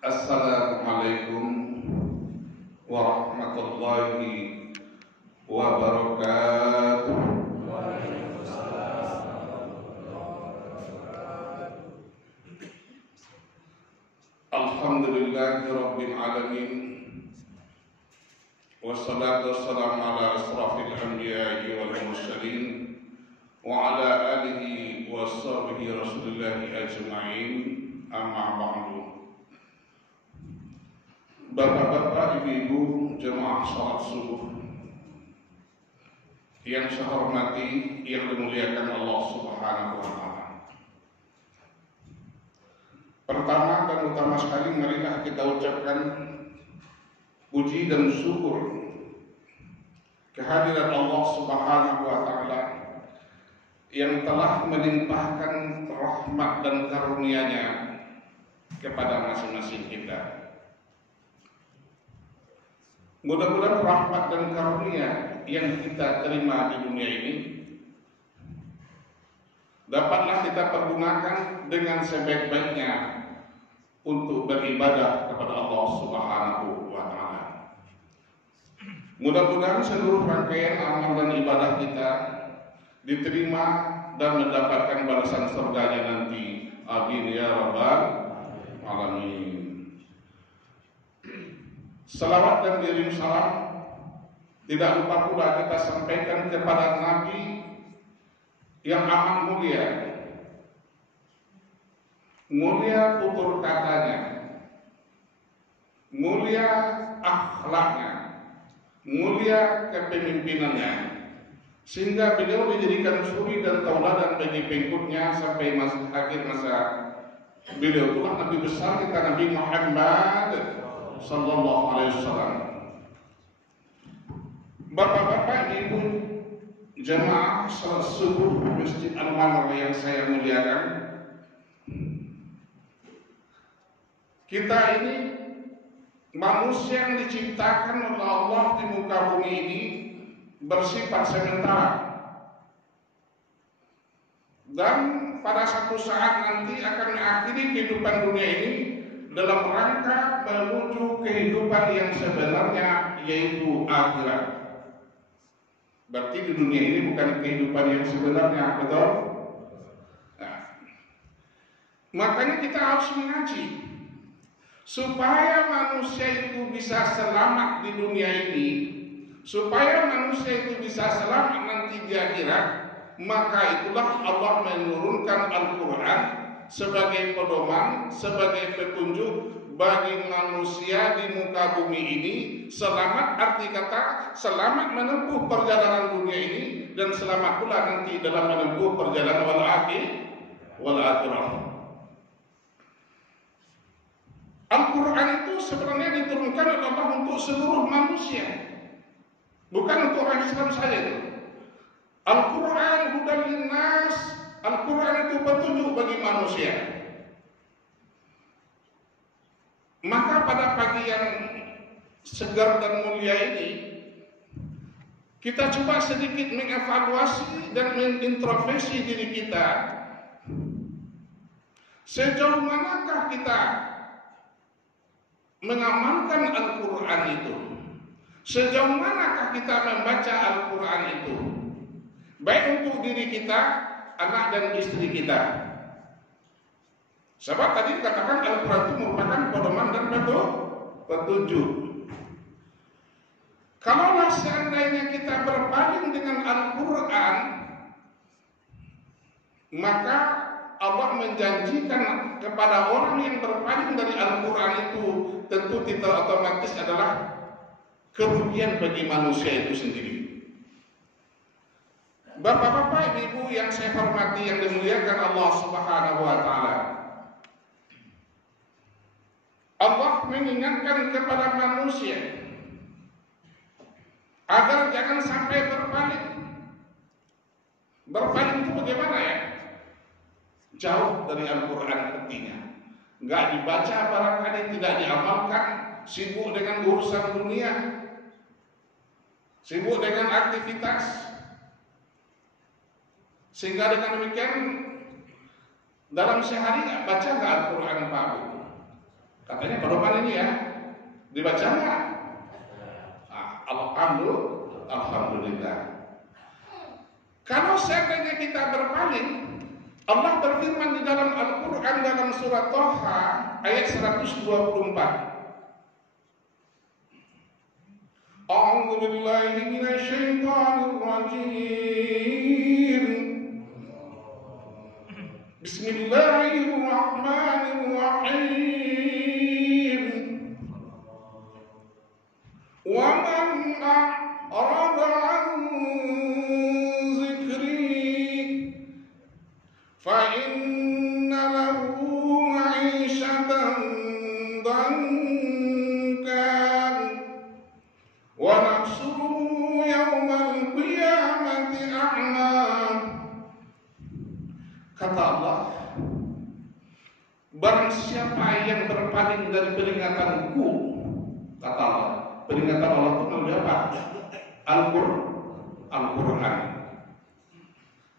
Assalamualaikum warahmatullahi wabarakatuh. Alhamdulillahi rabbil alamin. Wassalatu wassalamu ala asrafil anbiya'i wal mursalin wa ala alihi wa sahbihi rasulillahi ajma'in. Amma ba'du. Bapak-bapak, ibu-ibu, jemaah salat subuh yang saya hormati, yang dimuliakan Allah Subhanahu wa ta'ala. Pertama dan utama sekali, marilah kita ucapkan puji dan syukur kehadiran Allah Subhanahu wa ta'ala yang telah melimpahkan rahmat dan karunia-Nya kepada masing-masing kita. Mudah-mudahan rahmat dan karunia yang kita terima di dunia ini dapatlah kita pergunakan dengan sebaik-baiknya untuk beribadah kepada Allah Subhanahu wa ta'ala. Mudah-mudahan seluruh rangkaian amal dan ibadah kita diterima dan mendapatkan balasan surganya nanti. Amin ya rabbal alamin. Salawat dan kirim salam tidak lupa pula kita sampaikan kepada Nabi yang amat mulia, mulia tutur katanya, mulia akhlaknya, mulia kepemimpinannya, sehingga beliau dijadikan suri dan tauladan bagi pengikutnya sampai akhir masa beliau. Itulah Nabi besar kita, Nabi Muhammad sallallahu alaihi wasallam. Bapak-bapak, ibu, jemaah salat subuh Masjid Al-Manor yang saya muliakan, kita ini manusia yang diciptakan oleh Allah di muka bumi ini bersifat sementara, dan pada satu saat nanti akan mengakhiri kehidupan dunia ini dalam rangka menuju kehidupan yang sebenarnya, yaitu akhirat. Berarti di dunia ini bukan kehidupan yang sebenarnya, betul? Nah, makanya kita harus mengaji supaya manusia itu bisa selamat di dunia ini, supaya manusia itu bisa selamat nanti di akhirat. Maka itulah Allah menurunkan Al-Quran sebagai pedoman, sebagai petunjuk bagi manusia di muka bumi ini. Selamat, arti kata selamat menempuh perjalanan dunia ini, dan selamat pula nanti dalam menempuh perjalanan wal akhirah. Al-Quran itu sebenarnya diturunkan oleh Allah untuk seluruh manusia, bukan untuk orang Islam saja. Al-Quran hudan linnas, Al-Quran itu petunjuk bagi manusia. Maka pada pagi yang segar dan mulia ini, kita coba sedikit mengevaluasi dan mengintrospeksi diri kita. Sejauh manakah kita mengamalkan Al-Quran itu? Sejauh manakah kita membaca Al-Quran itu? Baik untuk diri kita, anak dan istri kita. Sebab tadi dikatakan Al-Quran itu merupakan pedoman dan petunjuk. Kalau seandainya kita berpaling dengan Al-Quran, maka Allah menjanjikan kepada orang yang berpaling dari Al-Quran itu tentu tidak otomatis adalah kerugian bagi manusia itu sendiri. Bapak-bapak, ibu-ibu yang saya hormati, yang dimuliakan Allah Subhanahu wa ta'ala, Allah mengingatkan kepada manusia agar jangan sampai berpaling. Berpaling itu bagaimana ya? Jauh dari Al-Quran artinya. Nggak dibaca, barangkali tidak diamalkan, sibuk dengan urusan dunia, sibuk dengan aktivitas. Sehingga dengan demikian dalam sehari baca nggak Al-Quran Pak Bu? Katanya pedoman ini ya, dibaca nggak? Alhamdulillah. Kalau seandainya kita berpaling, Allah berfirman di dalam Al-Quran dalam surat Thaha ayat 124. A'udzu billahi minasyaitonir rajim. Bismillahirrahmanirrahim. Wa man a'rada 'an dzikri fa inna lahu 'ishatan dankan wa nahsyuruhu yaumal qiyamati a'ma. Kata Allah, barang siapa yang berpaling dari peringatanku, kata Allah, peringatan Allah itu melalui apa? Al-Quran.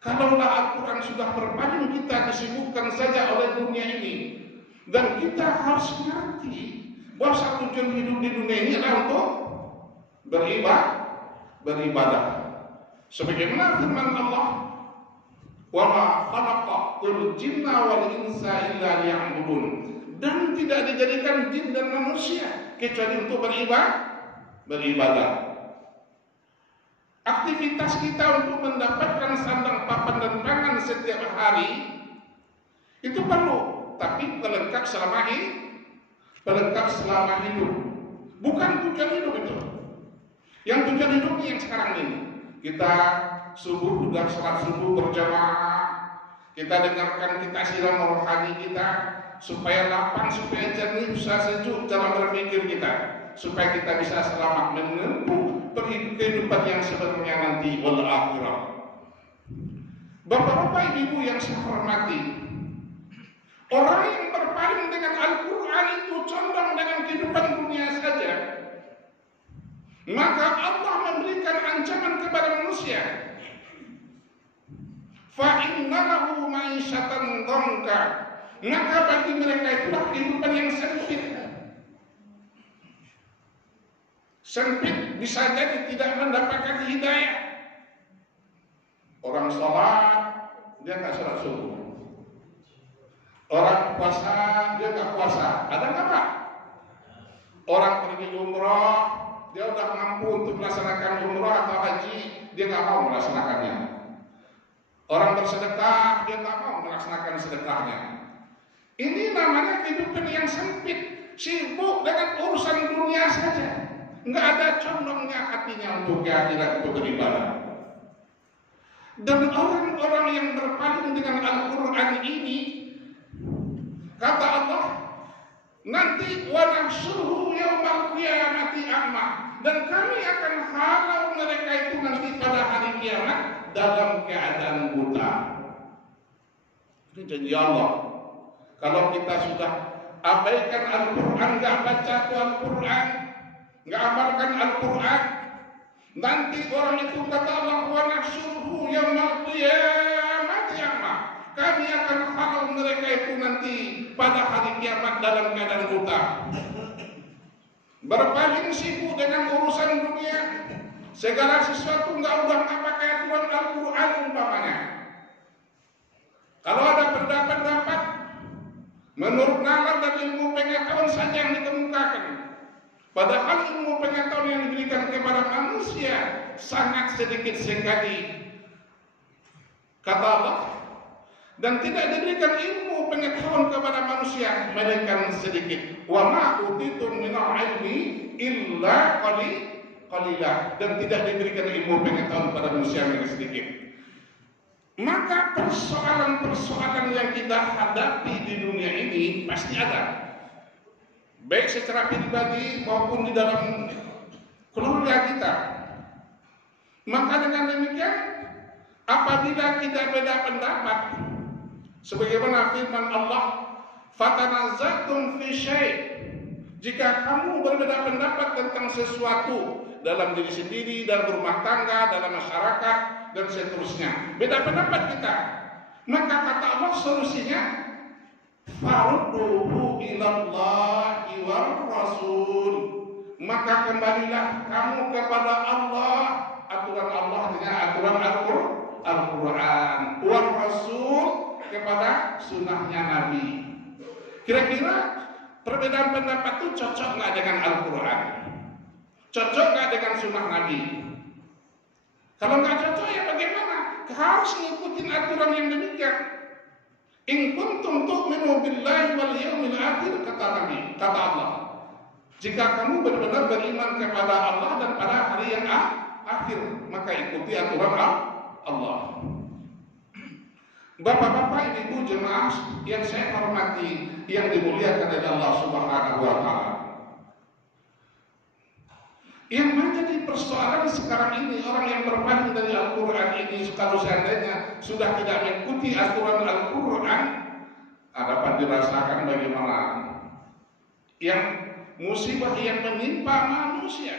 Kalaulah Al-Quran sudah berpaling, kita disibukkan saja oleh dunia ini, dan kita harus mengerti bahwa satu tujuan hidup di dunia ini adalah untuk beribadah. Sebagaimana firman Allah, wa ma khalaqtul jinna wal insa illa liya'budun, dan tidak dijadikan jin dan manusia kecuali untuk beribadah. Aktivitas kita untuk mendapatkan sandang papan dan pangan setiap hari itu perlu, tapi pelengkap selama hidup. Bukan tujuan hidup itu. Yang tujuan hidup yang sekarang ini, kita subuh sudah sholat subuh berjamaah, kita dengarkan, kita siram rohani kita supaya lapang, supaya jernih, bisa sejuk dalam berpikir kita, supaya kita bisa selamat menempuh kehidupan yang sebenarnya nanti wal akhirah. Bapak-bapak, ibu yang saya hormati, orang yang berpaling dengan Al-Quran itu condong dengan kehidupan dunia saja, maka Allah memberikan ancaman kepada manusia. Fa inna lahu ma'isyatan dhanka, maka bagi mereka itulah kehidupan yang sempit. Sempit bisa jadi tidak mendapatkan hidayah. Orang sholat, dia nggak sholat subuh. Orang puasa, dia nggak puasa. Ada nggak Pak? Orang pergi umroh, dia udah mampu untuk melaksanakan umroh atau haji, dia nggak mau melaksanakannya. Orang bersedekah, dia nggak mau melaksanakan sedekahnya. Ini namanya kehidupan yang sempit, sibuk dengan urusan dunia saja, nggak ada condongnya hatinya untuk akhirat, untuk beribadah. Dan orang-orang yang berpaling dengan Al-Quran ini, kata Allah, nanti wa nahsyuruhu yaumal qiyamati a'ma, dan kami akan halau mereka itu nanti pada hari kiamat dalam keadaan buta. Ini janji Allah. Kalau kita sudah abaikan Al-Quran, nggak baca Al-Quran, nggak amalkan Al-Quran, nanti orang itu kata Allah, wa nahsyuruhu yaumal qiyamati a'ma, kami akan halau mereka itu nanti pada hari kiamat dalam keadaan buta. Berpaling sibuk dengan urusan dunia, segala sesuatu nggak pakai aturan Al-Quran umpamanya. Kalau ada pendapat-pendapat menurut nalar dan ilmu pengetahuan saja yang dikemukakan, padahal ilmu pengetahuan yang diberikan kepada manusia sangat sedikit sekali, kata Allah, dan tidak diberikan ilmu pengetahuan kepada manusia melainkan sedikit. Wa ma utitum minal ilmi illa qalila, dan tidak diberikan ilmu pengetahuan kepada manusia melainkan sedikit. Maka persoalan-persoalan yang kita hadapi di dunia ini pasti ada, baik secara pribadi maupun di dalam keluarga kita. Maka dengan demikian, apabila kita beda pendapat, sebagaimana firman Allah, fatanaza'tum fi syai', jika kamu berbeda pendapat tentang sesuatu dalam diri sendiri, dalam rumah tangga, dalam masyarakat, dan seterusnya, beda pendapat kita, maka kata Allah solusinya farudduhu ilallahi war rasul, maka kembalilah kamu kepada Allah, aturan Allah dengan aturan Al-Quran, war rasul kepada sunnahnya Nabi. Kira-kira perbedaan pendapat itu cocok nggak dengan Al-Quran? Cocok nggak dengan sunnah Nabi? Kalau nggak cocok ya bagaimana? Harus ngikutin aturan yang demikian. In kuntum tu'minu billahi wal yawmil akhir, kata Nabi, kata Allah. Jika kamu benar-benar beriman kepada Allah dan pada hari yang akhir, maka ikuti aturan Allah. Bapak-bapak, ibu jemaah yang saya hormati, yang dimuliakan oleh Allah Subhanahu wa taala. Yang menjadi persoalan sekarang ini, orang yang berpaling dari Al-Quran ini, kalau seandainya sudah tidak mengikuti aturan Al-Quran, dapat dirasakan bagaimana yang musibah yang menimpa manusia.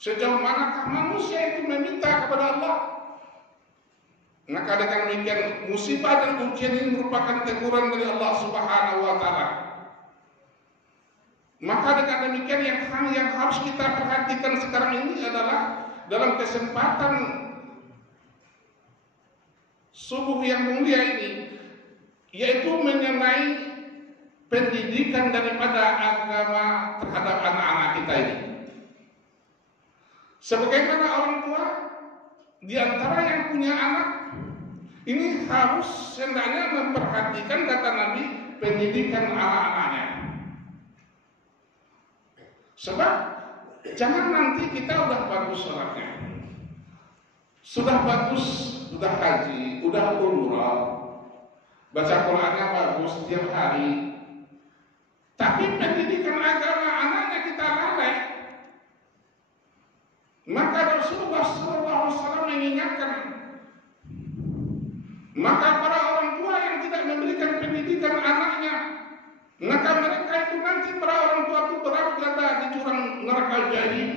Sejauh manakah manusia itu meminta kepada Allah? Maka dengan demikian musibah dan ujian ini merupakan teguran dari Allah Subhanahu wa taala. Maka dengan demikian yang harus kita perhatikan sekarang ini adalah dalam kesempatan subuh yang mulia ini, yaitu mengenai pendidikan daripada agama terhadap anak-anak kita ini. Sebagaimana orang tua di antara yang punya anak ini harus hendaknya memperhatikan, kata Nabi, pendidikan anak-anaknya. Sebab jangan nanti kita udah bagus sholatnya, sudah bagus, sudah haji, udah umrah, baca Qurannya bagus setiap hari, tapi pendidikan agama anaknya kita lalai. Maka Rasulullah SAW mengingatkan, maka para orang tua yang tidak memberikan pendidikan anaknya, maka mereka itu nanti para orang tua itu berada di jurang neraka jahim.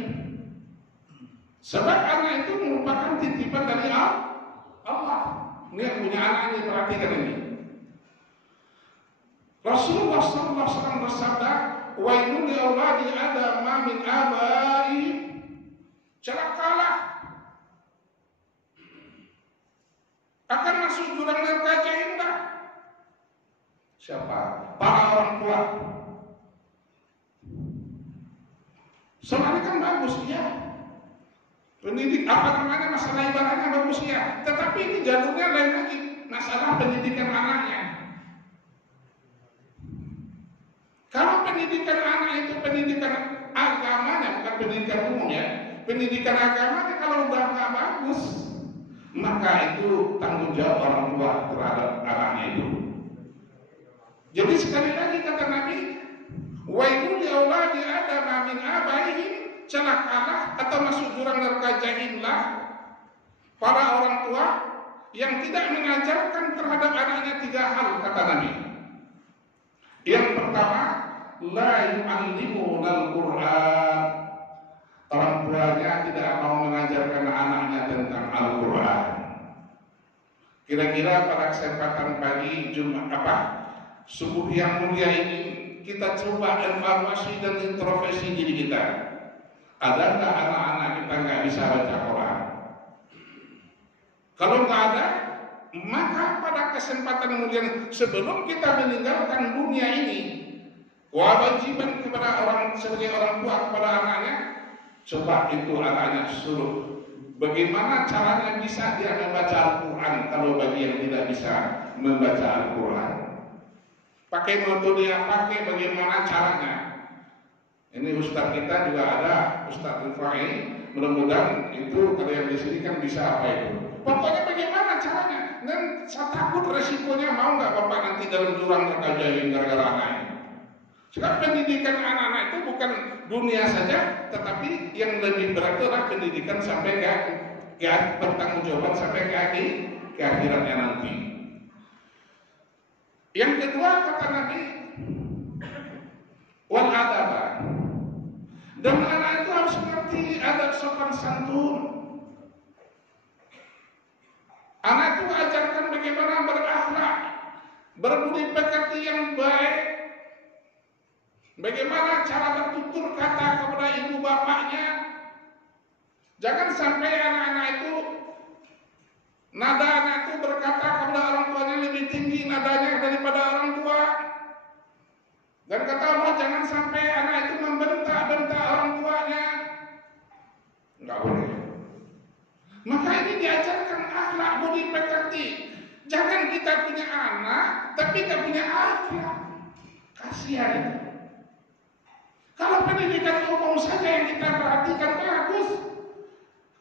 Sebab anak itu merupakan titipan dari Allah. Ini yang punya anak ini, perhatikan ini. Rasulullah SAW bersabda, "Wailul li auladi adama min abai." Celakalah akan masuk jurang neraka jahim. Siapa? Para orang tua. Soalnya kan bagus ya, pendidik masalah ibadahnya bagus ya, tetapi ini jalurnya lain lagi, masalah pendidikan anaknya. Kalau pendidikan anak itu pendidikan agamanya, bukan pendidikan umum ya, pendidikan agamanya kalau udah nggak bagus, maka itu tanggung jawab orang tua terhadap anaknya itu. Jadi sekali lagi kata Nabi, wailul li auladi adama min abaihim, celakalah atau masuk jurang neraka jahimlah para orang tua yang tidak mengajarkan terhadap anaknya 3 hal, kata Nabi. Yang pertama, la yu'allimunal Qur'an. Orang tuanya tidak mau mengajarkan anaknya tentang Al-Quran. Kira-kira pada kesempatan pagi Jumat subuh yang mulia ini, kita coba evaluasi dan introspeksi diri kita. Adakah anak-anak kita nggak bisa baca Quran? Kalau nggak ada, maka pada kesempatan mulia sebelum kita meninggalkan dunia ini, kewajiban kepada orang sebagai orang tua kepada anaknya, coba itu anaknya suruh bagaimana caranya bisa dia membaca Al-Quran kalau bagi yang tidak bisa membaca Al-Quran. Pakai metode yang pakai bagaimana caranya. Ini Ustaz kita juga ada, Ustaz Rifai. Mudah-mudahan itu kalau yang di sini kan bisa apa itu. Pokoknya bagaimana caranya. Dan saya takut resikonya, mau nggak Bapak nanti dalam jurang neraka jahim gara-gara anaknya. Sebab pendidikan anak-anak itu bukan dunia saja, tetapi yang lebih berat adalah pendidikan sampai ke pertanggungjawaban sampai ke akhiratnya nanti. Yang kedua kata Nabi, wal adab. Dan anak itu harus mengerti adab sopan santun. Anak itu ajarkan bagaimana berakhlak, berbudi pekerti yang baik, bagaimana cara bertutur kata kepada ibu bapaknya. Jangan sampai anak-anak itu, nada anak itu berkata kepada orang tuanya lebih tinggi nadanya daripada orang tua. Dan kata Allah, jangan sampai anak itu membentak-bentak orang tuanya. Enggak boleh. Maka ini diajarkan akhlak budi pekerti. Jangan kita punya anak tapi tidak punya akhlak. Kasihan itu. Kalau pendidikan umum saja yang kita perhatikan bagus.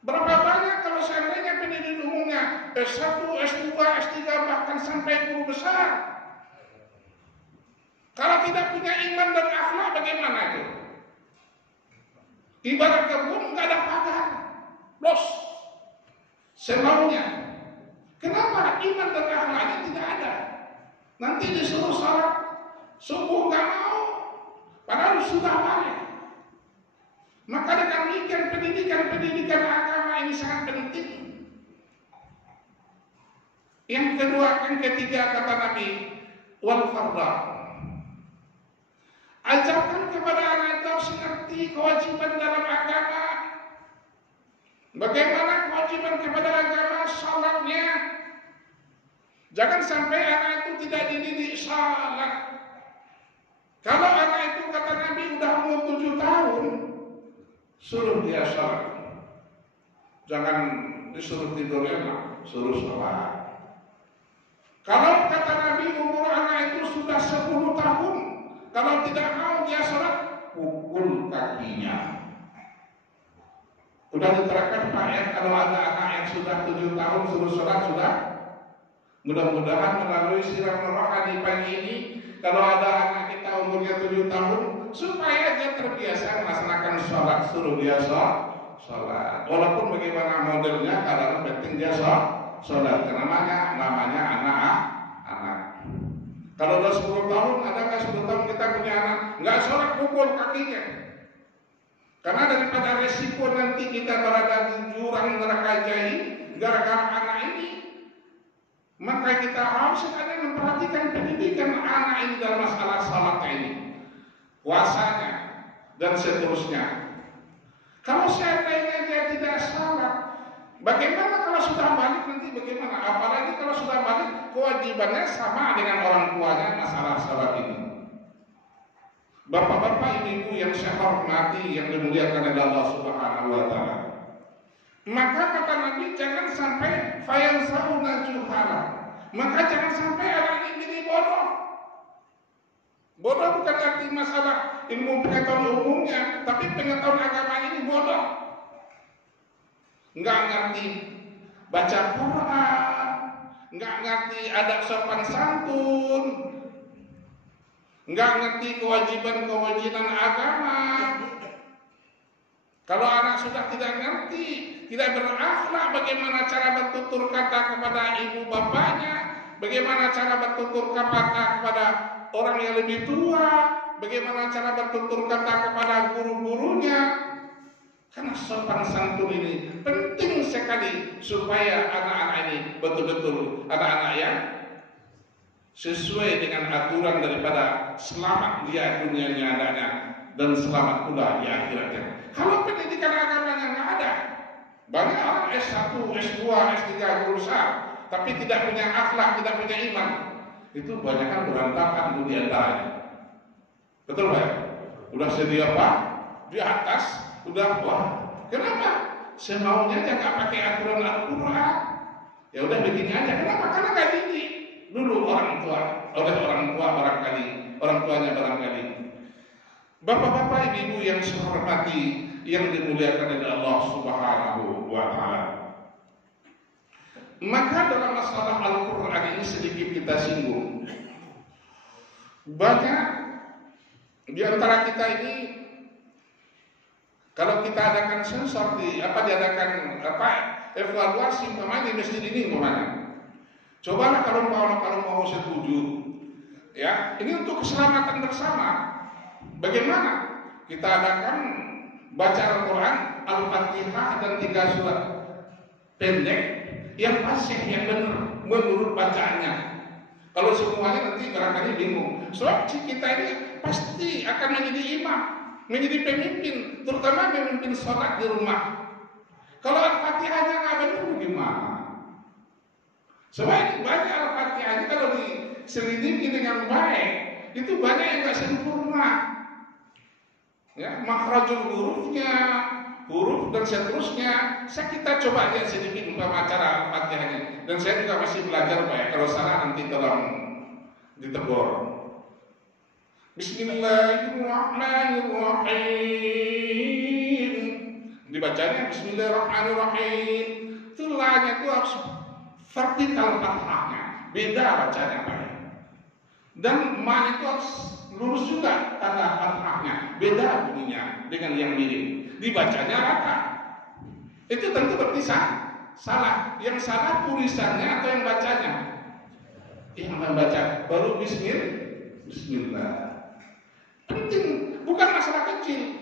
Berapa banyak kalau seandainya pendidikan umumnya S1, S2, S3 bahkan sampai guru besar. Kalau tidak punya iman dan akhlak bagaimana itu? Ibarat kebun nggak ada pagar, los, semaunya. Kenapa? Iman dan akhlaknya tidak ada. Nanti disuruh sholat subuh nggak mau, padahal sudah balik. Maka dengan demikian pendidikan agama ini sangat penting. Yang kedua, yang ketiga kata Nabi, wal farda. Ajarkan kepada anak itu harus mengerti kewajiban dalam agama. Bagaimana kewajiban kepada agama, salatnya. Jangan sampai anak itu tidak dididik salat. Kalau anak itu kata Nabi udah umur 7 tahun, suruh dia salat. Jangan disuruh tidur enak, suruh salat. Kalau kata Nabi umur anak itu sudah 10 tahun, kalau tidak mau dia sholat, pukul kakinya. Sudah diterangkan Pak ya, kalau ada anak yang sudah 7 tahun suruh sholat sudah. Mudah-mudahan melalui siaran rohani pagi ini, kalau ada anak kita umurnya 7 tahun, supaya dia terbiasa melaksanakan sholat, suruh dia sholat. Walaupun bagaimana modelnya, kadang penting dia sholat. Namanya anak-anak. Kalau udah 10 tahun, ada nggak 10 tahun kita punya anak nggak sholat, pukul kakinya. Karena daripada resiko nanti kita berada di jurang neraka jahim gara-gara anak ini, maka kita harus sekalian memperhatikan pendidikan anak ini dalam masalah sholat ini, puasanya dan seterusnya. Kalau seandainya dia tidak sholat, bagaimana kalau sudah balik nanti bagaimana? Apalagi kalau sudah balik kewajibannya sama dengan orang tuanya masalah salat ini. Bapak-bapak, ibu-ibu yang saya hormati, yang dimuliakan oleh Allah Subhanahu wa taala. Maka kata Nabi, jangan sampai fayansauna juhala. Maka jangan sampai anak ini jadi bodoh. Bodoh bukan arti masalah ilmu pengetahuan umumnya, tapi pengetahuan agama ini bodoh. Nggak ngerti baca Quran, nggak ngerti adab sopan santun, nggak ngerti kewajiban agama. Kalau anak sudah tidak ngerti, tidak berakhlak, bagaimana cara bertutur kata kepada ibu bapaknya, bagaimana cara bertutur kata kepada orang yang lebih tua, bagaimana cara bertutur kata kepada guru-gurunya. Karena sopan santun ini penting sekali supaya anak-anak ini betul-betul anak-anak yang sesuai dengan aturan daripada selamat dia dunianya adanya dan selamat pula di akhiratnya. Kalau pendidikan agamanya nggak ada, banyak orang S1, S2, S3 guru besar, tapi tidak punya akhlak, tidak punya iman, itu banyak kan berantakan di antaranya. Betul Pak? Udah sedia Pak di atas, udah wah. Kenapa? Semaunya dia nggak pakai aturan Al-Quran. Ya udah begini aja. Kenapa? Karena nggak didik dulu orang tua, oleh orang tua barangkali, orang tuanya barangkali. Bapak-bapak, ibu-ibu yang saya hormati, yang dimuliakan oleh Allah Subhanahu wa taala. Maka dalam masalah Al-Quran ini sedikit kita singgung. Banyak di antara kita ini, kalau kita adakan sensor diadakan evaluasi umpamanya di masjid ini umpamanya. Cobalah kalau mau setuju, ya ini untuk keselamatan bersama. Bagaimana kita adakan baca Al-Quran, Al-Fatihah dan 3 surat pendek yang fasih, yang benar menurut bacaannya. Kalau semuanya nanti barangkali bingung. Sebab kita ini pasti akan menjadi imam, menjadi pemimpin, terutama pemimpin sholat di rumah. Kalau Al-Fatihahnya nggak benar gimana? Sebab banyak Al-Fatihahnya kalau diselidiki dengan baik, itu banyak yang nggak sempurna. Ya, makhrajul hurufnya, huruf dan seterusnya. Kita coba lihat sedikit umpama cara Al-Fatihahnya. Dan saya juga masih belajar Pak ya. Kalau salah nanti tolong ditegur. Bismillahirrahmanirrahim. Dibacanya Bismillahirrahmanirrahim. Itu lahnya itu harus vertikal fathahnya. Beda bacanya Pak ya. Dan ma itu harus lurus juga tanda fathahnya. Beda bunyinya dengan yang miring. Dibacanya rata. Itu tentu berarti salah. Yang salah tulisannya atau yang bacanya? Yang membaca. Baru Bismillah. Penting, bukan masalah kecil.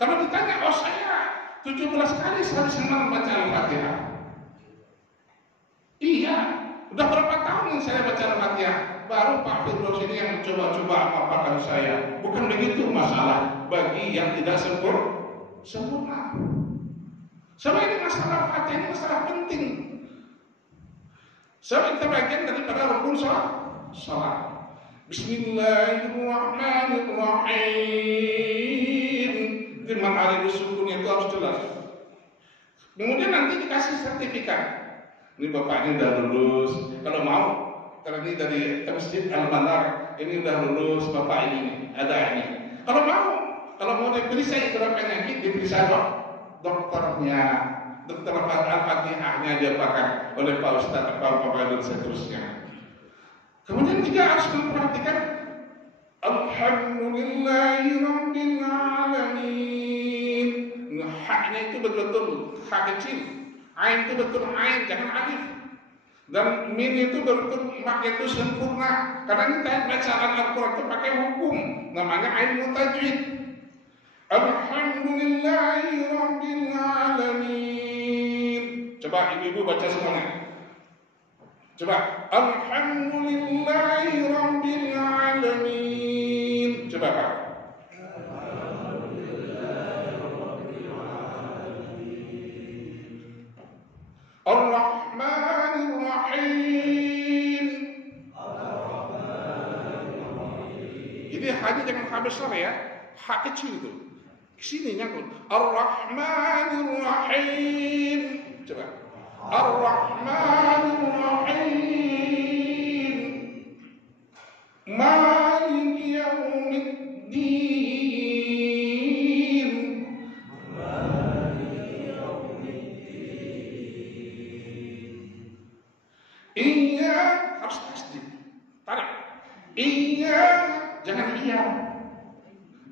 Kalau ditanya, oh saya 17 kali sehari semalam membaca Al-Fatihah. Iya, udah berapa tahun yang saya baca Al-Fatihah? Baru Pak Firdaus ini yang mencoba-coba apa-apakan saya. Bukan begitu masalah bagi yang tidak sempurna. Sebab ini masalah Fatihah ini masalah penting. Sebab kita bagian daripada rukun salat. Bismillahirrahmanirrahim. Lima kali sukunnya itu harus jelas. Kemudian nanti dikasih sertifikat. Ini bapak ini udah lulus. Kalau mau, karena ini dari Masjid Al-Manar, ini udah lulus bapak ini. Ada ini. Kalau mau diperiksa itu penyakit, diperiksa dokternya, dokter Al-Fatihahnya dia pakai oleh Pak Ustadz, Pak dan seterusnya. Kemudian juga harus memperhatikan Alhamdulillahirabbil alamin. Nah, haknya itu betul-betul hak kecil. Ain itu betul ain, jangan alif. Dan min itu betul mak itu sempurna. Karena ini bacaan Al-Quran itu pakai hukum, namanya ilmu tajwid. Alhamdulillahirabbil alamin. Coba ibu-ibu baca semuanya. Coba Alhamdulillahirabbil alamin. Coba Pak. Ar-Rahmanir-Rahim. Jadi hanya jangan H besar ya, H kecil itu. Sini nyangkut. Ar-Rahmanir-Rahim. Coba. Ar-Rahmanir-Rahim. Maliki yaumiddin. Iya harus tasdid. Tarik. Iya jangan iya.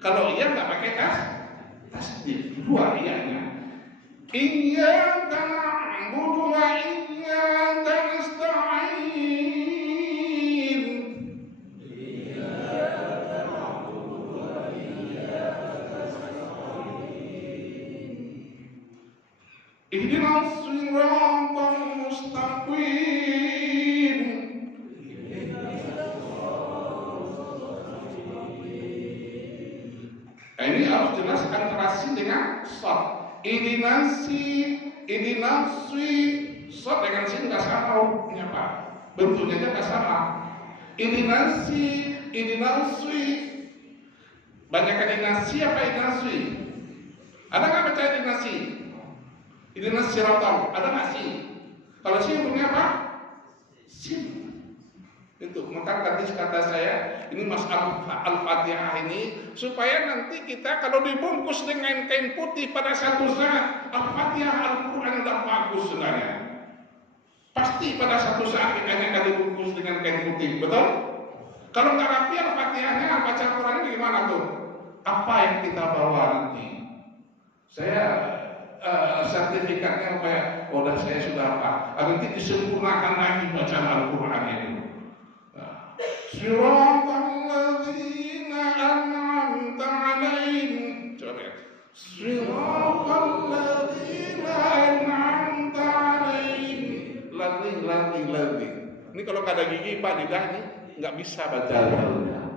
Kalau iya nggak pakai tasdid. Dua iyanya. Iyyaka na'budu wa iyyaka nasta'in. Iyyaka na'budu wa iyyaka nasta'in. Ihdinas siratal mustaqim. Ini harus jelas antara sin dengan shad. Idinasi, shad dengan sin nggak sama hurufnya Pak. Bentuknya aja nggak sama. Idinasi. Banyak idinasi apa idinasi? Ada nggak baca idinasi? Idinas siratal, ada nggak sih? Kalau sih punya apa? Sin. Itu maka tadi kata saya ini Mas Al-Fatihah ini supaya nanti kita kalau dibungkus dengan kain putih pada satu saat Al-Fatihah Al-Quran udah bagus sebenarnya. Pasti pada satu saat kita akan dibungkus dengan kain putih, betul? Kalau nggak rapi Al-Fatihahnya baca Al-Qurannya gimana tuh? Apa yang kita bawa nanti? Saya sertifikatnya kayak udah saya sudah apa? Nanti disempurnakan lagi bacaan Al-Quran ini. Siratal ladzina an'amta 'alaihim. Coba lihat. Siratal ladzina an'amta 'alaihim. Ladzi. Ini kalau nggak ada gigi Pak lidah ini nggak bisa baca alhamdulillah.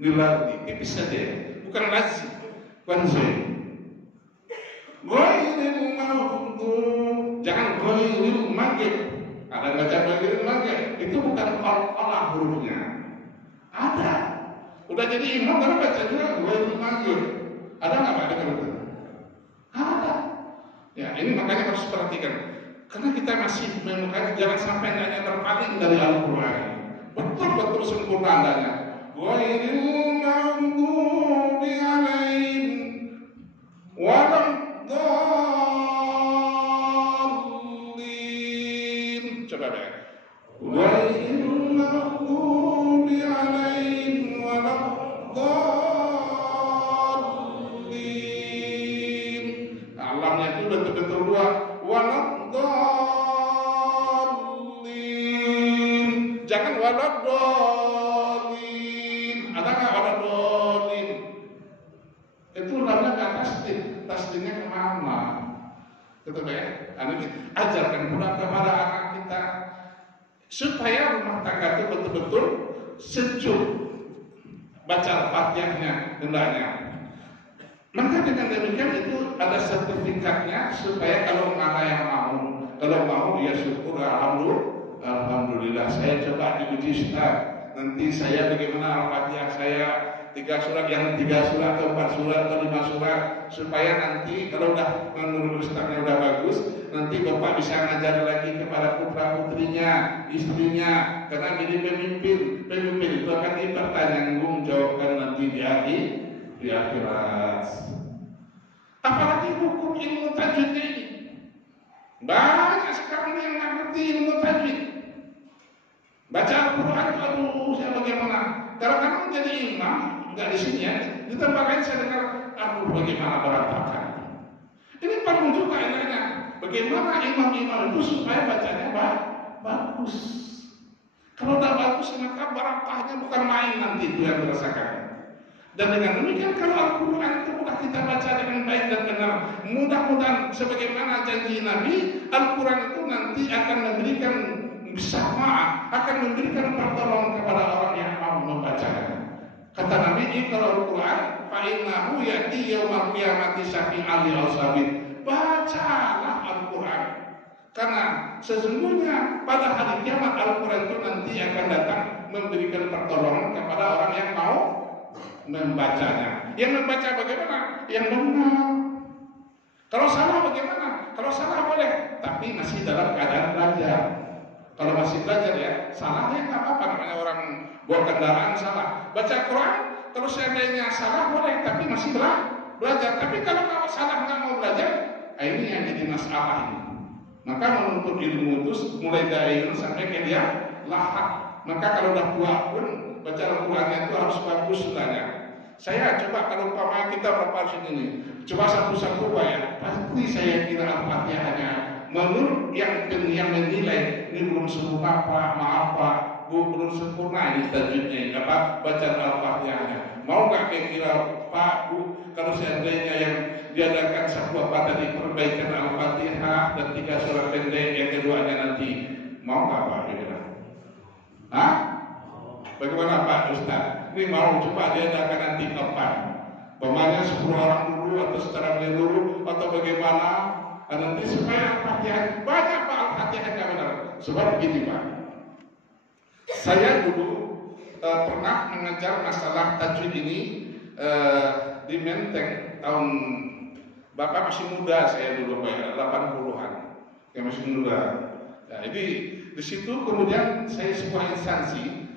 Dilatih, tipis saja, bukan lazi, bukan zai. Ghairil maghdub, jangan ghairil maghrib. Ada baca ghairil maghrib, itu bukan qalqalah hurufnya. Ada. Udah jadi imam tapi baca juga ghairil maghrib. Ada nggak Pak dengar itu? Ada. Ya ini makanya harus perhatikan. Karena kita masih menemukan jangan sampai hanya terpaling dari Al-Quran. Betul-betul sempurna adanya. Ghairil maghdubi alaihim waladdallin. Coba deh. Ghairil maghdubi alaihim waladdallin. Alamnya itu betul-betul dua. Waladdallin. Jangan waladdallin. Ada nggak waladdallin? Itu lamnya ke atas, tasdihnya kemana? Gitu ya. Ini ajarkan pula kepada anak kita supaya rumah tangga itu betul-betul sejuk. Baca Al-Fatihahnya hendaknya. Maka dengan demikian itu ada sertifikatnya supaya kalau mana yang mau ya syukur alhamdulillah saya coba diuji Ustaz. Nanti saya bagaimana Al-Fatihah saya 3 surat yang 3 surat atau 4 surat atau 5 surat supaya nanti kalau udah menurut Ustaznya udah bagus nanti Bapak bisa ngajar lagi kepada putra putrinya, istrinya karena jadi pemimpin itu akan dipertanggungjawabkan nanti di akhirat. Apalagi hukum ilmu tajwid ini banyak sekarang yang nggak ngerti ilmu tajwid. Baca Al-Quran itu aduh saya bagaimana? Kalau kamu jadi imam nggak di sini ya, di tempat lain saya dengar aduh bagaimana berantakan. Ini perlu juga enaknya. Bagaimana imam-imam itu supaya bacanya bagus. Kalau udah bagus maka barakahnya bukan main nanti itu yang dirasakan. Dan dengan demikian kalau Al-Quran itu mudah kita baca dengan baik dan benar, mudah-mudahan sebagaimana janji Nabi, Al-Quran itu nanti akan memberikan bersama, akan memberikan pertolongan kepada orang yang mau membacakan. Kata Nabi, "Iqra'ul Qur'an fa innahu ya'ti yaumal qiyamati syafi'an li ashabi." Bacalah Al-Quran. Karena sesungguhnya pada hari kiamat Al-Quran itu nanti akan datang memberikan pertolongan kepada orang yang mau membacanya. Yang membaca bagaimana? Yang benar. Kalau salah bagaimana? Kalau salah boleh, tapi masih dalam keadaan belajar. Kalau masih belajar ya, salahnya nggak apa-apa, namanya orang bawa kendaraan salah. Baca Quran, kalau seandainya salah boleh, tapi masih belajar. Tapi kalau salah nggak mau belajar, ini yang jadi masalah ini. Maka menuntut ilmu itu mulai dari ilmu sampai ke dia lahap. Maka kalau udah tua pun baca Al-Qurannya itu harus bagus sudahnya. Saya coba kalau umpamanya kita berapa ini, coba satu-satu ya, pasti saya kira Al-Fatihahnya. Menurut yang menilai ini belum sempurna Pak, maaf Pak, belum sempurna ini tajwidnya, apa bacaan Al-Fatihahnya. Mau nggak kira Pak Bu, kalau seandainya yang diadakan satu apa tadi perbaikan Al-Fatihah dan 3 surat pendek yang keduanya nanti, mau nggak Pak kira? Hah? Bagaimana Pak Ustaz? Ini mau coba diadakan nanti kapan? Pemanya 10 orang dulu atau secara menyeluruh atau bagaimana? Nanti supaya Al-Fatihah banyak Pak Al-Fatihahnya benar. Sebab begini Pak, saya dulu pernah mengajar masalah tajwid ini di Menteng tahun Bapak masih muda saya dulu Pak, 80-an, yang masih muda. Nah, jadi di situ kemudian saya sebuah instansi.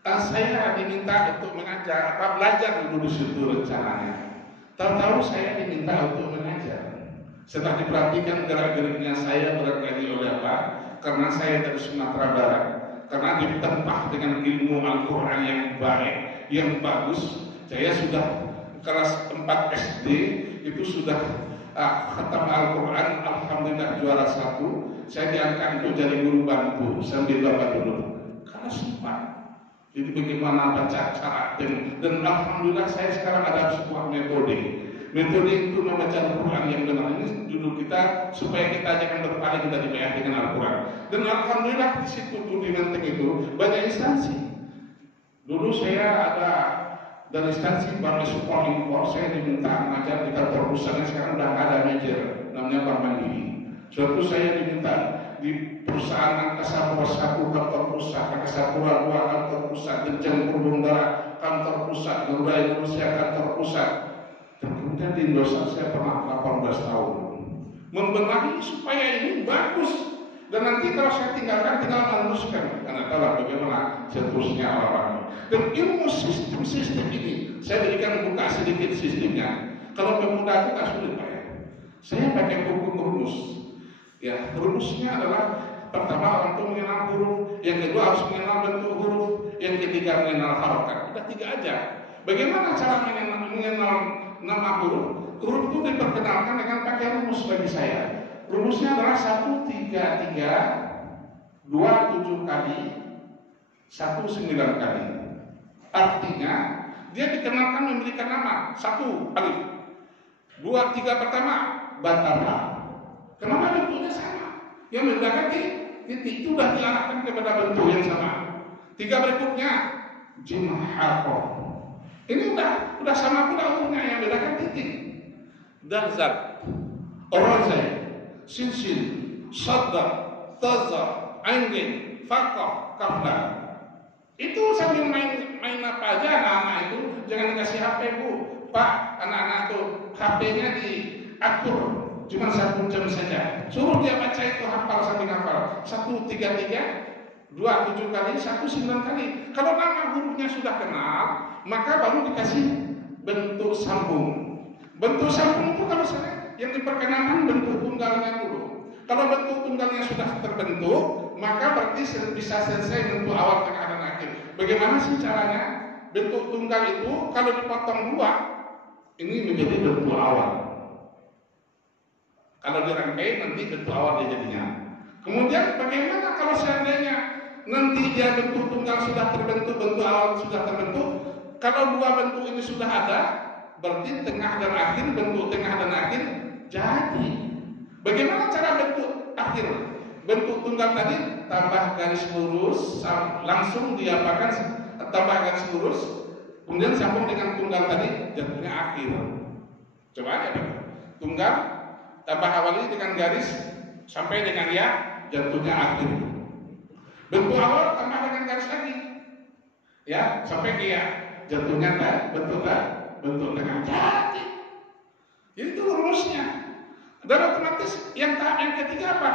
Saya diminta untuk mengajar, belajar dulu di situ rencananya. Tahu-tahu saya diminta untuk mengajar. Setelah diperhatikan gerak-geriknya saya barangkali oleh apa? Karena saya dari Sumatera Barat, karena ditempa dengan ilmu Al-Quran yang baik, yang bagus. Saya sudah kelas 4 SD itu sudah khatam Al-Quran, alhamdulillah juara 1. Saya diangkat untuk jadi guru bantu sambil bapak dulu. Karena sempat. Jadi bagaimana baca cara dan alhamdulillah saya sekarang ada sebuah metode. Metode untuk membaca Al-Quran yang benar ini judul kita, supaya kita jangan berpaling dari PA dengan Al-Quran. Dan alhamdulillah di situ tuh di Menteng itu banyak instansi. Dulu saya ada dari instansi Bank Ekspor Impor, saya diminta mengajar di kantor pusatnya, sekarang udah ada manajer namanya Bank Mandiri. Suatu saya diminta di perusahaan Angkasa Pura 1 kantor pusat, Angkasa Pura 2 kantor pusat, Dirjen Perhubungan kantor pusat, Garuda Indonesia kantor pusat. Dan kemudian di Indosat saya pernah 18 tahun membenahi supaya ini bagus. Dan nanti kalau saya tinggalkan, tinggal meneruskan, karena tahu bagaimana seterusnya orang-orang. Dan ilmu sistem ini saya berikan buka sedikit sistemnya. Kalau pemuda itu tak sulit Pak ya. Saya pakai buku rumus. Ya, rumusnya adalah pertama orang itu mengenal huruf, yang kedua harus mengenal bentuk huruf, yang ketiga mengenal harokat. Udah 3 aja. Bagaimana cara mengenal nama huruf? Huruf itu diperkenalkan dengan pakai rumus bagi saya. Rumusnya adalah 1, 3, 3, 2, 7 kali, 1, 9 kali. Artinya dia dikenalkan memberikan nama. 1, alif. 2, 3 pertama Batara. Kenapa bentuknya sama? Yang membedakan titik itu sudah diarahkan kepada bentuk yang sama. 3 berikutnya Jim Harpo. Ini udah sama pula hurufnya, yang membedakan titik. Dan Zat, Orozai, Sinsin, Sadar, Tazar, Angin, Fakor, Kafdar. Itu sambil main apa aja anak-anak itu. Jangan dikasih HP Bu, Pak, anak-anak tuh HP-nya diatur cuma 1 jam saja. Suruh dia baca itu hafal sambil hafal. 1, 3, 3, 2, 7 kali, 1, 9 kali. Kalau nama hurufnya sudah kenal, maka baru dikasih bentuk sambung. Bentuk sambung itu kalau saya yang diperkenalkan bentuk tunggalnya dulu. Kalau bentuk tunggalnya sudah terbentuk, maka berarti bisa selesai bentuk awal, tengah, dan akhir. Bagaimana sih caranya? Bentuk tunggal itu kalau dipotong 2, ini menjadi bentuk awal. Kalau dirangkai nanti bentuk awal dia jadinya. Kemudian bagaimana kalau seandainya nanti dia bentuk tunggal sudah terbentuk, bentuk awal sudah terbentuk? Kalau 2 bentuk ini sudah ada, berarti tengah dan akhir, bentuk tengah dan akhir jadi. Bagaimana cara bentuk akhir? Bentuk tunggal tadi tambah garis lurus, langsung diapakan tambah garis lurus, kemudian sambung dengan tunggal tadi, jatuhnya akhir. Coba aja tunggal tambah awalnya dengan garis sampai dengan ya, jatuhnya akhir. Bentuk awal tambah dengan garis lagi, ya sampai ke ya, jatuhnya bentuk tengah jadi. Itu rumusnya. Dan otomatis yang tahap yang ketiga apa?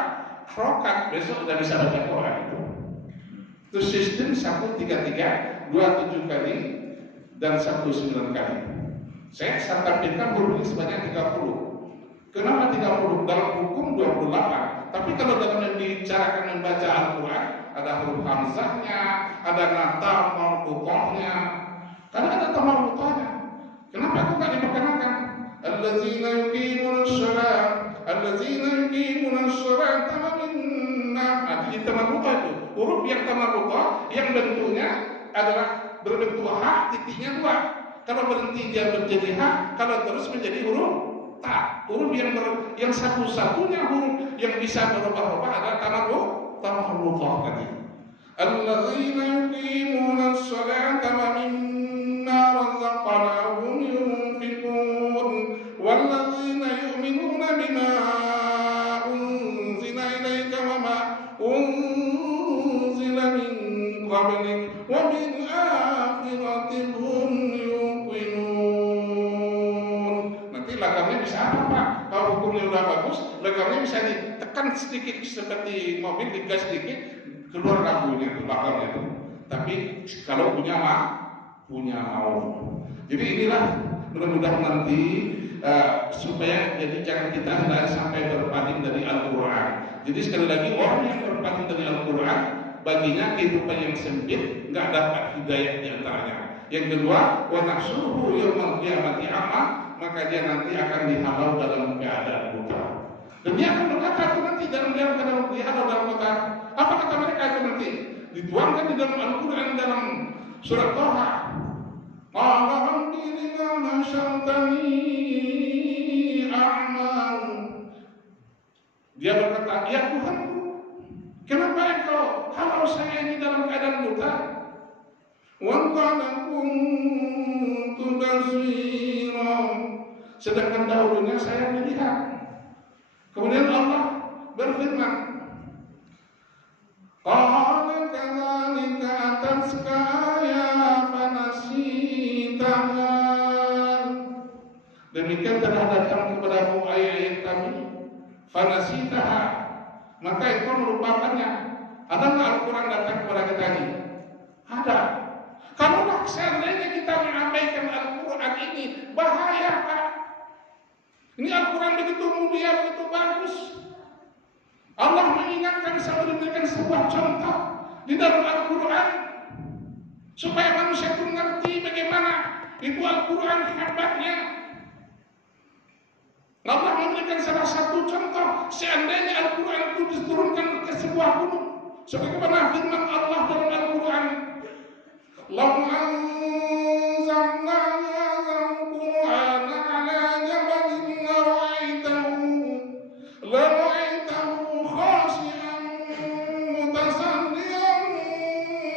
Harokat. Besok sudah bisa baca Quran itu. Itu sistem 1, 3, 3, 2, 7 kali dan 1, 9 kali. Saya tampilkan huruf sebanyak 30. Kenapa 30? Dalam hukum 28. Tapi kalau dalam yang dibicarakan membaca Al-Quran, ada huruf hamzahnya, ada nata marbutohnya, karena ada tamarbutohnya. Kenapa aku tak diperkenalkan? Allazina yuqimuna shalah, allazina yuqimuna shalah tamanna. Di tamarbutoh itu huruf yang tamarbutoh yang bentuknya adalah berbentuk ha, titiknya 2. Kalau berhenti dia menjadi ha, kalau terus menjadi huruf ta. Huruf yang satu-satunya huruf yang bisa berubah-ubah adalah tamarbutoh tadi. Allazina yuqimuna sholata wa mimma razaqnahum yunfiqun wallazina yu'minuna bima unzila ilayka wa ma unzila min qablik wa bil akhirati hum yuqinun. Nanti lagamnya bisa apa Pak? Kalau hukumnya udah bagus, lagamnya bisa ditekan sedikit seperti mobil, digas sedikit, keluar lagunya, lagamnya itu. Tapi kalau punya mau. Jadi inilah mudah-mudahan nanti supaya jadi jangan kita tidak sampai berpaling dari Al-Quran. Jadi sekali lagi orang yang berpaling dari Al-Quran baginya kehidupan yang sempit, nggak dapat hidayah di antaranya. Yang kedua, wa nahsyuruhu yaumal qiyamati a'ma, maka dia nanti akan dihalau dalam keadaan buta. Dan dia akan berkata itu nanti dalam keadaan dihalau dalam kota. Apa kata mereka itu nanti? Dituangkan di dalam Al-Quran dalam surat Thaha. Qala rabbi lima hasyartani Dia berkata, ya Tuhanku, kenapa engkau halau saya ini dalam keadaan buta? Wa qad kuntu basira. Sedangkan dahulunya saya melihat. Kemudian Allah berfirman, qala kadzalika atatka ayatuna fanasitaha. Demikian telah datang kepadamu ayat-ayat kami, fanasitaha, maka engkau melupakannya. Ada nggak Al-Quran datang kepada kita ini? Ada. Kalau seandainya kita mengabaikan Al-Quran ini, bahaya Pak. Ini Al-Quran begitu mulia, begitu bagus. Allah mengingatkan sambil memberikan sebuah contoh di dalam Al-Quran supaya manusia itu mengerti bagaimana itu Al-Quran hebatnya. Allah memberikan salah satu contoh, seandainya Al-Quran itu diturunkan ke sebuah gunung, sebagaimana firman Allah dalam Al-Quran, "Lau anzalna hadzal Qur'ana 'ala jabalin lara'aitahu khashi'an mutasaddian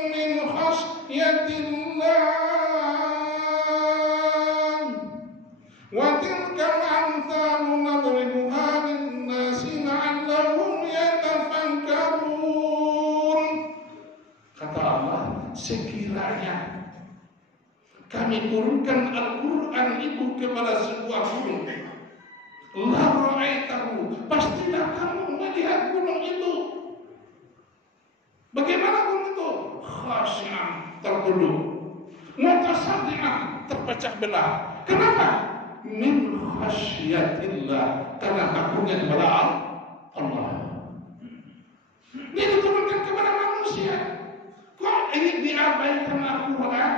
min khashyatillah wa tilka al-amthalu nadribuha lin-nasi la'allahum yatafakkarun." Kata Allah, sekiranya kami turunkan Al-Quran itu kepada sebuah gunung, la ra'aitahu, pastilah kamu melihat gunung itu. Bagaimana gunung itu? Khasyi'an, tertunduk, mutasaddian, terpecah belah. Kenapa? Min khasyatillah, karena takutnya kepada Allah. Dia diturunkan kepada manusia. Kok ini diabaikan Al-Quran?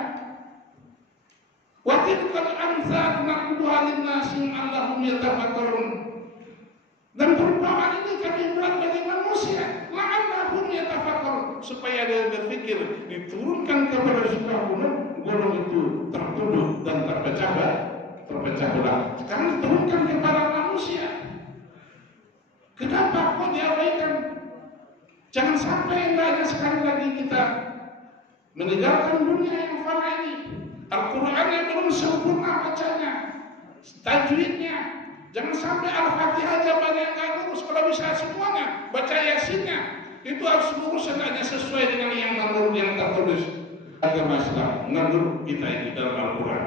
Wa tilkal amsal naqduha lin-nasi allahum yatafakkarun. Dan perumpamaan ini kami buat bagi manusia, la'allahum yatafakkarun, supaya dia berpikir. Diturunkan kepada sebuah gunung itu tertunduk dan terpecah belah. Sekarang diturunkan kepada manusia. Kenapa kok diabaikan? Jangan sampai hendaknya sekali lagi kita meninggalkan dunia yang fana ini. Al-Quran yang belum sempurna bacanya, tajwidnya. Jangan sampai Al-Fatihah aja banyak yang gak lurus. Kalau bisa semuanya, baca Yasinnya, itu harus lurus hanya sesuai dengan yang menurut yang tertulis. Agama Islam menurut kita ini dalam Al-Quran.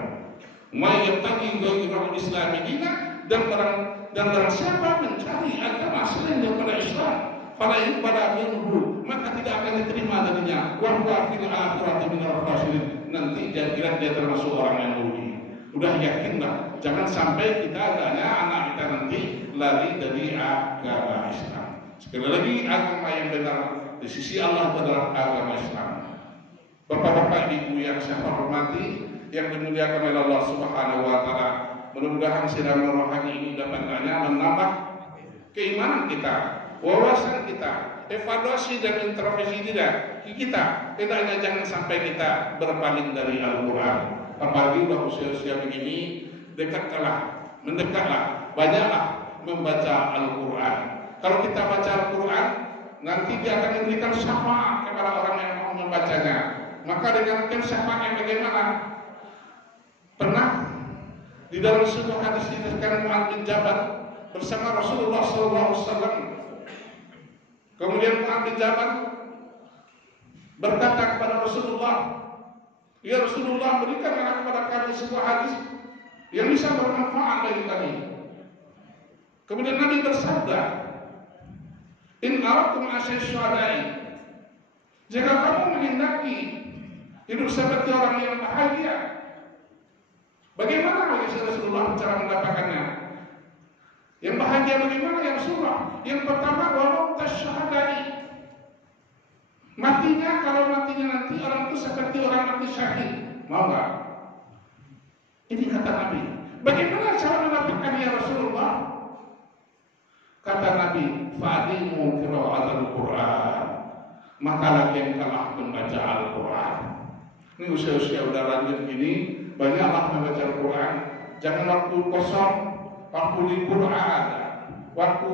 Mayyabtaghi ghairal Islami dina, dan barang siapa mencari agama selain daripada Islam, fala yuqbala minhu, maka tidak akan diterima darinya. Wa huwa fil akhirati minal khasirin, nanti dia termasuk orang yang rugi. Udah yakinlah, jangan sampai kita adanya anak kita nanti lari dari agama Islam. Sekali lagi, agama yang benar di sisi Allah adalah agama Islam. Bapak-bapak, ibu yang saya hormati, yang dimuliakan oleh Allah Subhanahu wa taala, mudah-mudahan sidang rohani ini dapat menambah keimanan kita, wawasan kita, evaluasi dan introspeksi kita. Tidaknya jangan sampai kita berpaling dari Al-Quran. Apalagi udah usia-usia begini, mendekatlah, banyaklah membaca Al-Quran. Kalau kita baca Al-Quran, nanti dia akan memberikan syafaat kepada orang yang mau membacanya. Maka dengan syafaat yang bagaimana? Pernah di dalam sebuah hadis diriwayatkan Mu'adz bin Jabal bersama Rasulullah SAW. Kemudian Mu'adz bin Jabal berkata kepada Rasulullah, "Ya Rasulullah, berikanlah kepada kami sebuah hadis yang bisa bermanfaat bagi kami." Kemudian Nabi bersabda, "In aradtum asysyadai, jika kamu menghendaki hidup seperti orang yang bahagia, bagaimana bagi Rasulullah cara mendapatkannya? Yang bahagia bagaimana ya Rasulullah? Yang pertama, walau tasyahadai, matinya, kalau matinya nanti orang itu seperti orang mati syahid, mau nggak?" Ini kata Nabi. Bagaimana cara mendapatkan ya Rasulullah? Kata Nabi, "Fa'dimu qira'atul Qur'an." Maka lagi yang kalah membaca Al-Quran. Ini usia-usia udah lanjut gini, banyaklah membaca Al-Quran. Jangan waktu kosong, waktu libur ada, waktu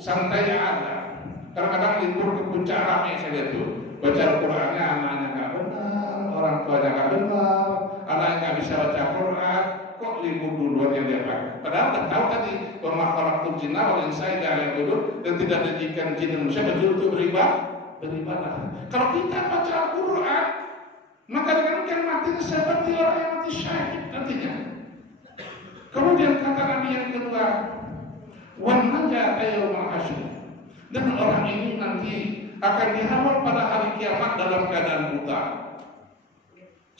santai ada. Kadang-kadang libur ke puncak ramai saya lihat tuh. Baca Al-Qur'annya anaknya nggak benar, orang tuanya nggak benar, anaknya nggak bisa baca Quran, kok libur duluan yang dia pakai. Padahal udah tahu tadi bahwa khalaqtul jinna wal insa illa liya'budun dan tidak dijadikan jin dan manusia kecuali untuk beribadah. Kalau kita baca Al-Quran, maka dengan mati seperti orang yang mati syahid nantinya. Kemudian kata Nabi yang kedua, wan najata yaumul hasyr. Dan orang ini nanti akan dihawal pada hari kiamat dalam keadaan buta.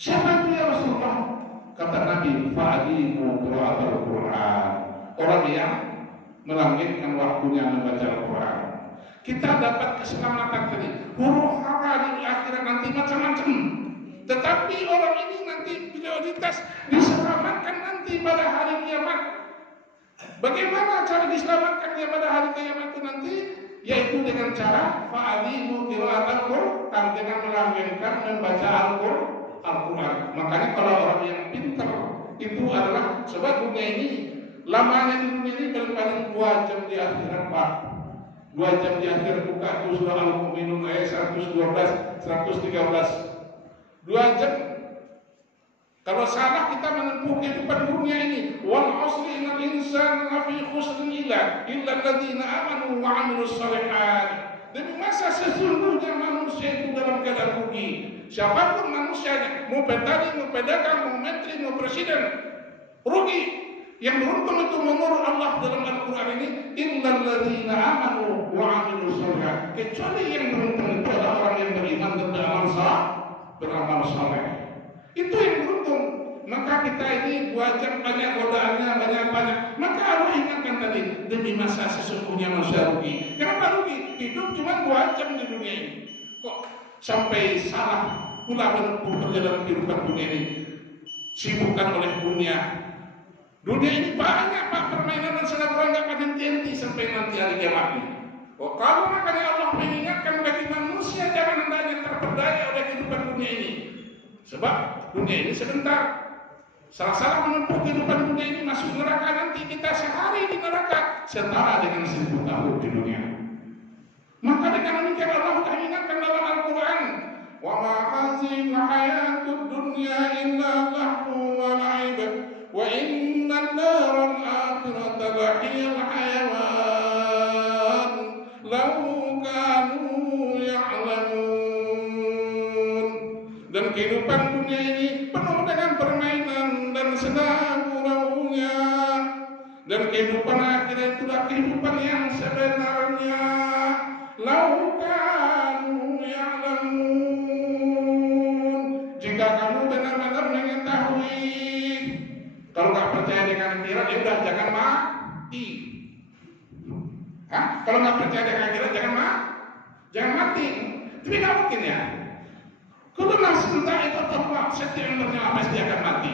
Siapa itu ya Rasulullah? Kata Nabi, fa'adimu qira'atul Quran. Orang yang melangitkan waktunya membaca Al-Quran. Kita dapat keselamatan tadi. Huru hara di akhirat nanti macam-macam. Tetapi orang ini nanti prioritas diselamatkan nanti pada hari kiamat. Bagaimana cara diselamatkannya pada hari kiamat itu nanti? Yaitu dengan cara fa'alimu qira'atul Quran, dengan melangitkan membaca Al-Quran. Makanya kalau orang yang pintar itu adalah sebab dunia ini lamanya di dunia ini paling 2 jam di akhirat Pak. 2 jam di akhir buka tuh surah Al-Mu'minun ayat 112, 113. 2 jam. Kalau salah kita menempuh kehidupan dunia ini. Wal 'asri innal insana lafi khusrin illa alladziina amanu wa 'amilus shalihat. Demi masa sesungguhnya manusia itu dalam keadaan rugi. Siapapun manusianya, mau petani, mau pedagang, mau menteri, mau presiden, rugi. Yang beruntung itu menurut Allah dalam Al-Quran ini, innal ladzina amanu wa 'amilus shalihat. Kecuali yang beruntung itu adalah orang yang beriman dan beramal saleh. Itu yang beruntung. Maka kita ini 2 jam banyak godaannya, banyak. Maka Allah ingatkan tadi, demi masa sesungguhnya manusia rugi. Kenapa rugi? Hidup cuma 2 jam di dunia ini. Kok sampai salah pula menempuh perjalanan kehidupan dunia ini? Sibukkan oleh dunia. Dunia ini banyak Pak permainan dan segala orang nggak akan henti sampai nanti hari kiamat ini. Oh, kalau makanya Allah mengingatkan bagi manusia jangan hendaknya terperdaya oleh kehidupan dunia ini. Sebab dunia ini sebentar. Salah menempuh kehidupan dunia ini masuk neraka nanti kita sehari di neraka setara dengan 1000 tahun di dunia. Maka dengan demikian Allah telah ingatkan dalam Al-Quran, wa ma hazil hayatud dunya illa lahu wa la'ib wa innal daral akhirata lahiyal hayawan law kanu ya'lamun. Dan kehidupan dunia ini penuh dengan permainan dan senang guraunya. Dan kehidupan akhirat itulah kehidupan yang sebenarnya. Lau kanu ya'lamun. Jika kamu benar-benar mengetahui. Kalau nggak percaya dengan akhirat, ya udah jangan mati. Kalau nggak percaya dengan akhirat, jangan mati. Tapi nggak mungkin ya. Kalau nasib tak itu tempat setiap yang bernyawa pasti akan mati.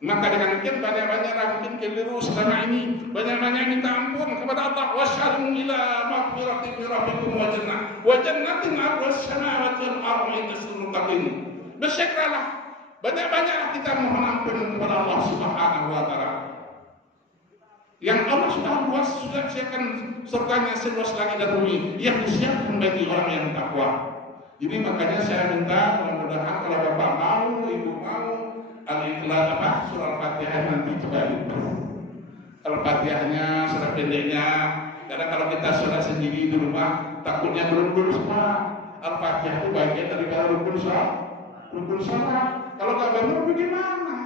Maka dengan demikian banyak-banyaklah mungkin keliru selama ini. Banyak-banyak minta ampun kepada Allah. Wasyarimu ila maghfiratin min rabbikum wa jannah. Wa jannatin 'arduhas samawati wal ardu uiddatil muttaqin. Bersyukurlah. Banyak-banyaklah kita mohon ampun kepada Allah Subhanahu wa taala. Yang Allah sudah luas, sudah siapkan surganya seluas langit dan bumi yang disiapkan bagi orang yang takwa. Jadi makanya saya minta mudah-mudahan kalau Bapak mau, Ibu mau, Al-Ikhlas surah Al-Fatihah nanti coba itu. Al-Fatihahnya surah pendeknya. Karena kalau kita surah sendiri di rumah takutnya berubah semua. Al-Fatihah itu bagian dari rukun salat. Kalau nggak benar bagaimana?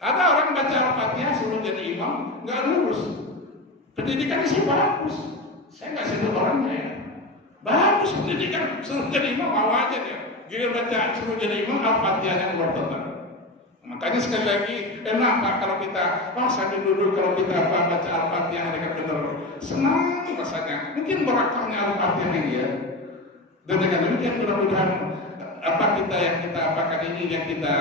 Ada orang baca Al-Fatihah suruh jadi imam nggak lulus. Pendidikannya sih bagus. Saya nggak sebut orangnya ya. Bagus pendidikan, suruh jadi imam mau aja dia. Dia baca suruh jadi imam Al-Fatihahnya keluar total. Makanya sekali lagi enak Pak kalau kita sambil duduk kalau kita baca Al-Fatihah dengan benar senang rasanya. Mungkin berakahnya Al-Fatihah ini ya. Dan dengan demikian mudah-mudahan apa kita yang kita apakan ini yang kita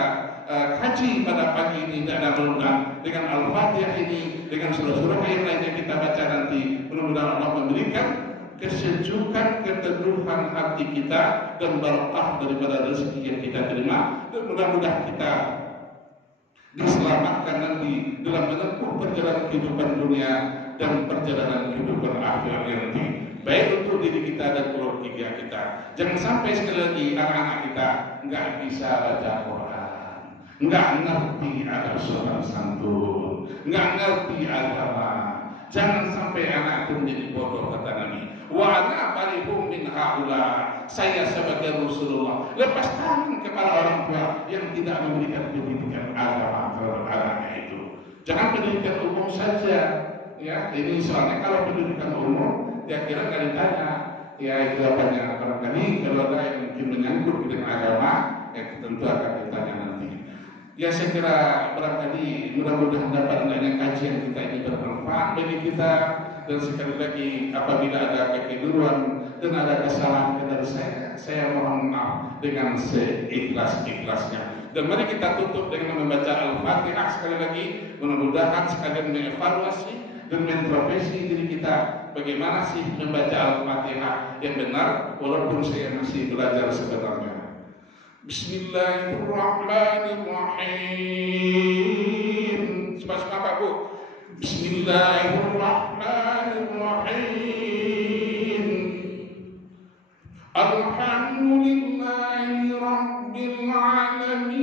kaji pada pagi ini tidak ada melunang dengan Al-Fatihah ini dengan surah-surah yang lain yang kita baca nanti mudah-mudahan Allah memberikan kesejukan, keteduhan hati kita dan barokah daripada rezeki yang kita terima dan mudah-mudahan kita diselamatkan nanti dalam menempuh perjalanan kehidupan dunia dan perjalanan kehidupan akhirat nanti, baik untuk diri kita dan keluarga kita. Jangan sampai sekali lagi anak-anak kita nggak bisa baca Quran, nggak ngerti adab sopan santun, nggak ngerti agama. Jangan sampai anak itu menjadi bodoh, kata Nabi. Wa ana barihum min haula. Saya sebagai Rasulullah lepas tangan kepada orang tua yang tidak memberikan pendidikan agama terhadap anaknya itu. Jangan pendidikan umum saja, ya. Ini soalnya kalau pendidikan umum, ya kira nggak ditanya, ya itu apanya. Barangkali kalau ada yang mungkin menyangkut dengan agama, ya tentu akan ditanya nanti. Ya saya kira barangkali mudah-mudahan dapat adanya kajian kita ini bermanfaat bagi kita. Dan sekali lagi apabila ada kekeliruan dan ada kesalahan dari saya mohon maaf dengan seikhlas-ikhlasnya. Dan mari kita tutup dengan membaca Al-Fatihah sekali lagi. Mudah-mudahan sekalian mengevaluasi dan mengintrospeksi diri kita, bagaimana sih membaca Al-Fatihah yang benar walaupun saya masih belajar sebenarnya. Bismillahirrahmanirrahim. Semangat Pak Bu. Bismillahirrahmanirrahim. Alhamdulillahi Rabbil Alamin.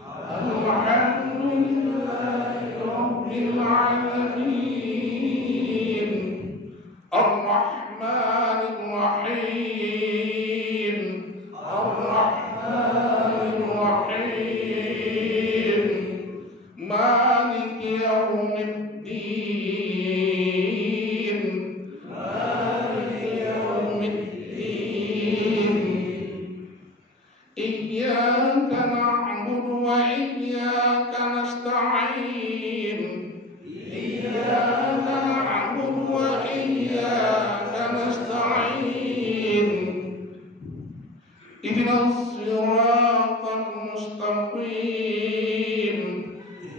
Alhamdulillahi Rabbil Alamin. Ar-Rahmanir-Rahim. Ar-Rahmanir-Rahim. Maliki yaumiddin. Maliki yaumiddin. Iyyaka na'budu wa iyyaka nasta'in. Iyyaka na'budu wa iyyaka nasta'in. Ihdinas siratal mustaqim.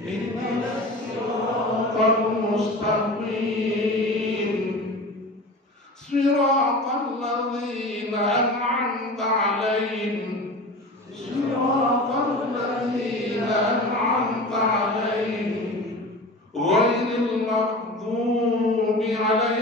Ihdinas siratal mustaqim. Siratal ladzina an'amta 'alaihim. Siratal ladzina an'amta 'alaihim. Ghairil maghdubi 'alaihim